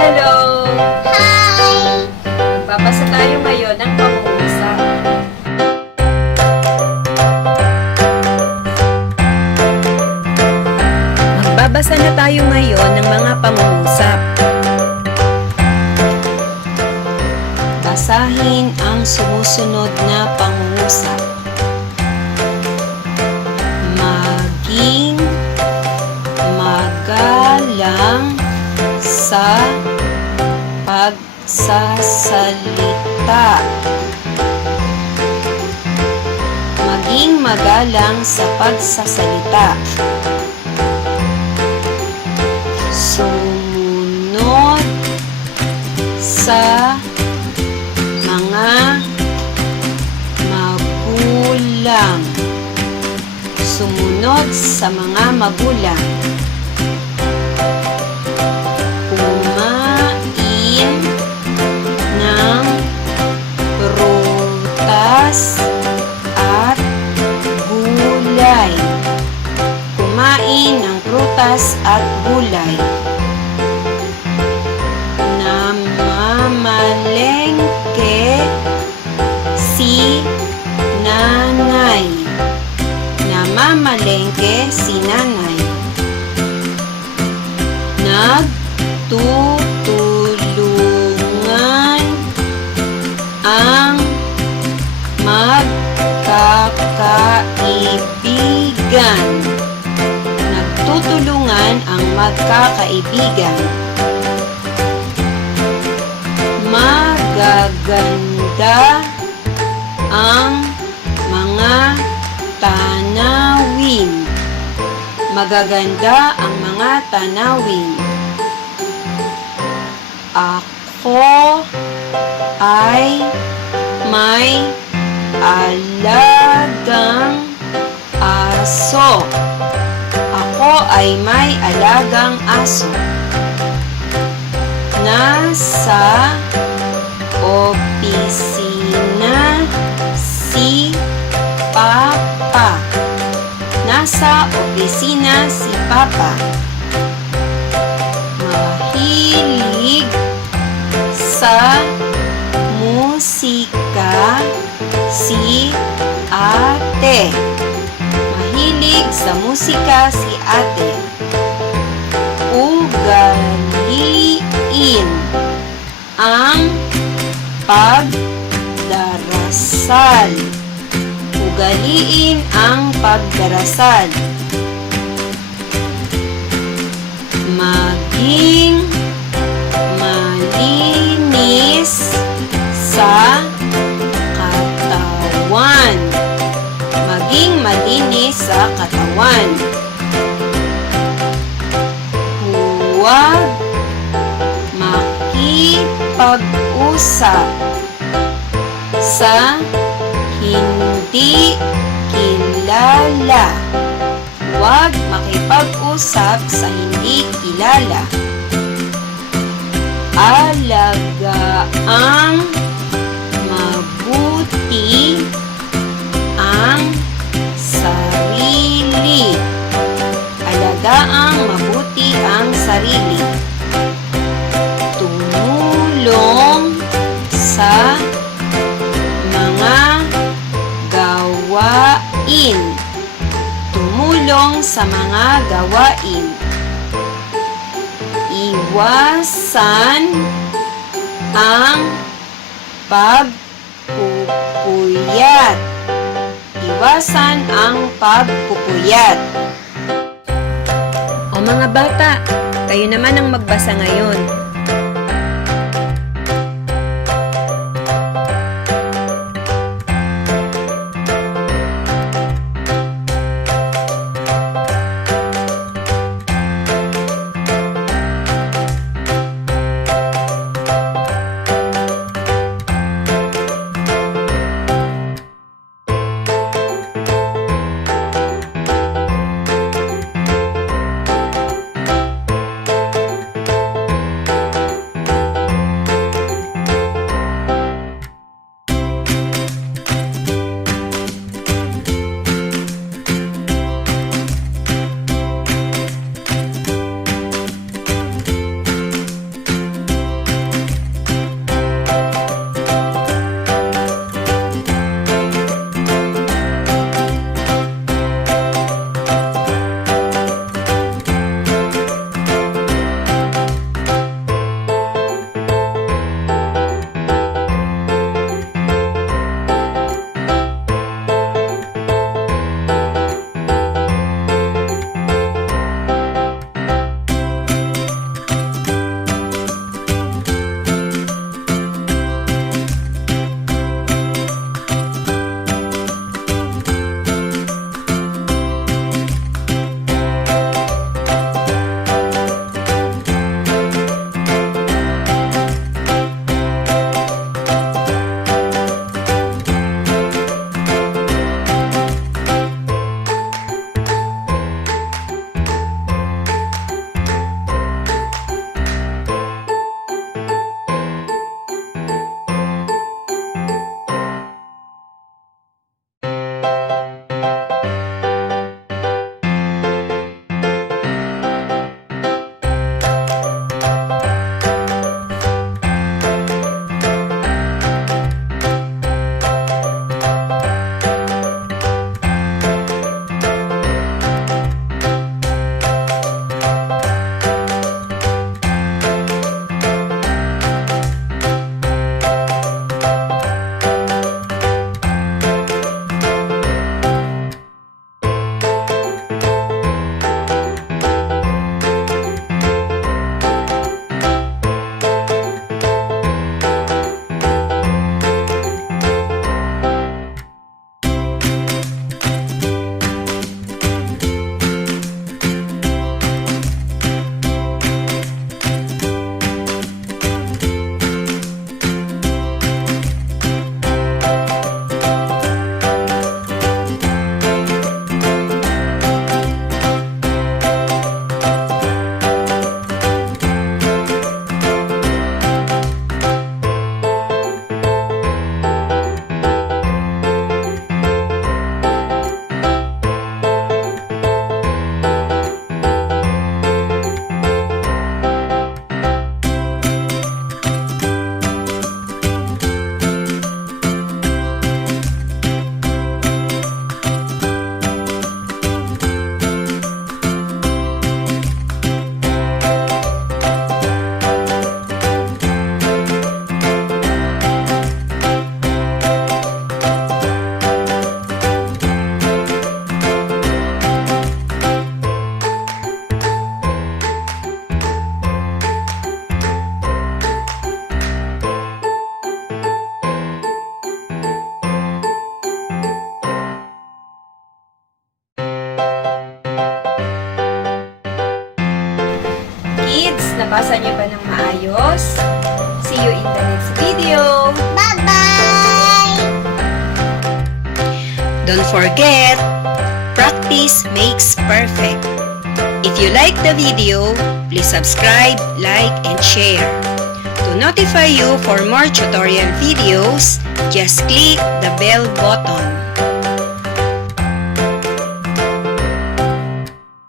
Hello! Hi! Magbabasa tayo ngayon ng pangungusap. Magbabasa na tayo ngayon ng mga pangungusap. Basahin ang sumusunod na pangungusap. Maging magalang sa pagsasalita. Maging magalang sa pagsasalita. Sumunod sa mga magulang. Sumunod sa mga magulang. Kumain ng prutas at gulay. Kumain ng prutas at gulay. Namamalengke si nanay. Namamalengke si nanay. Nagtutulungan ang magkakaibigan. Nagtutulungan ang magkakaibigan. Magaganda ang mga tanawin. Magaganda ang mga tanawin. Ako ay may alagang aso. Ako ay may alagang aso. Nasa opisina si Papa. Nasa opisina si Papa. Mahilig sa musika si Ate. Mahilig sa musika si Ate. Ugaliin ang pagdarasal. Ugaliin ang pagdarasal. Maging malinis sa katawan. Maging malinis sa katawan. Huwag makipag-usap sa hindi kilala. Huwag makipag-usap sa hindi kilala. Alagaang mabuti ang sarili. Alagaang mabuti ang sarili. Tumulong sa mga gawain. Tumulong sa mga gawain. Iwasan ang pagpupuyat. Iwasan ang pagpupuyat. O mga bata, kayo naman ang magbasa ngayon. Nabasa niyo ba ng maayos? See you in the next video. Bye-bye! Don't forget, practice makes perfect. If you like the video, please subscribe, like, and share. To notify you for more tutorial videos, just click the bell button.